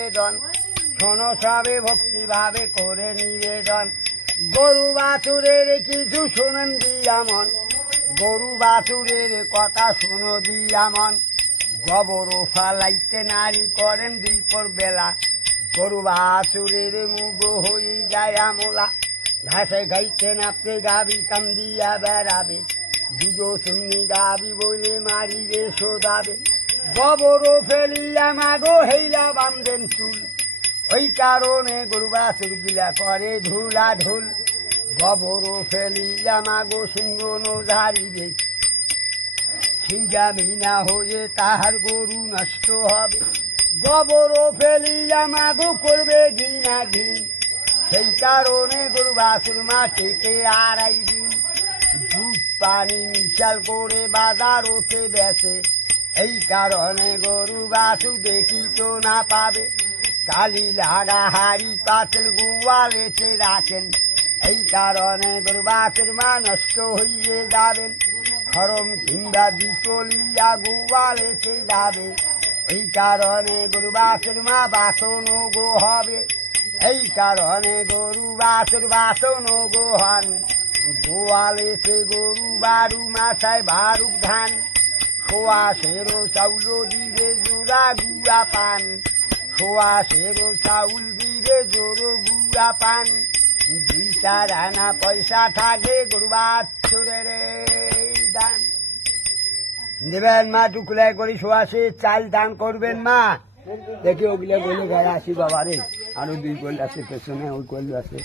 নিবেদন শোনো সবে ভক্তি ভাবে করে নিবেদন। গরু বাছুরের কিছু শুনেন দিয়ামন, গরু বাছুরের কথা শুনো দিয়ামন। গোবর ফালাইতে নারী করেন দুপুর বেলা, গরু বাছুরের মুগ হয়ে যায় আমলা। ঘাসে খাইতে নাপতে গাবি কান্দিয়া বেড়াবে, দুটো শুনি গাবি বলে মারিবে শোধাবে। গোবর ফেলিয়া মাগো হেইলা বান্ধেন চুল, ওই কারণে গরু বাছুর গিলা করে ধুলা ঢুল। গোবর ফেলিয়া মাগো সিংহ ঝাড়িবে, সিংহামি না হয়ে তাহার গরু নষ্ট হবে। গোবর ফেলিয়া মাগো করবে ঘৃণা ঘিন, সেই কারণে গরু বাছুর মাটিতে আড়াই দিন। দুধ পানি মিশাল করে বাজার ওতে বেচে, এই কারণে গরু বাছুর দেখিত না পাবে। কালি লাগা হাড়ি পাতল গোয়ালেতে রাখেন, এই কারণে গরু বাছুর মা নষ্ট হইয়ে যাবেন। খরম কিংবা বিচলিয়া গোয়ালেতে যাবে, এই কারণে গরু বাছুর মা বাসন গো হবে। এই কারণে গরু বাছুর বাসন গো হন। গোয়ালেতে গরু বারু মাথায় বারুক ধান, খোয়াশেরও চাউল দিবে জোড়া গুড়া পান, খোয়াশেরও চাউল দিবে জোড়ো গুড়া পান। 2-4 আনা পয়সা থাকে গরু বাছুরের দান দেবেন মা। টুকুলাই করি শোয়াশে চাল দান করবেন মা। দেখি ওগুলো বলে গায়ে আসি বাবা রে, আরো 2 গোল আছে পেছনে, ওই গোল আছে।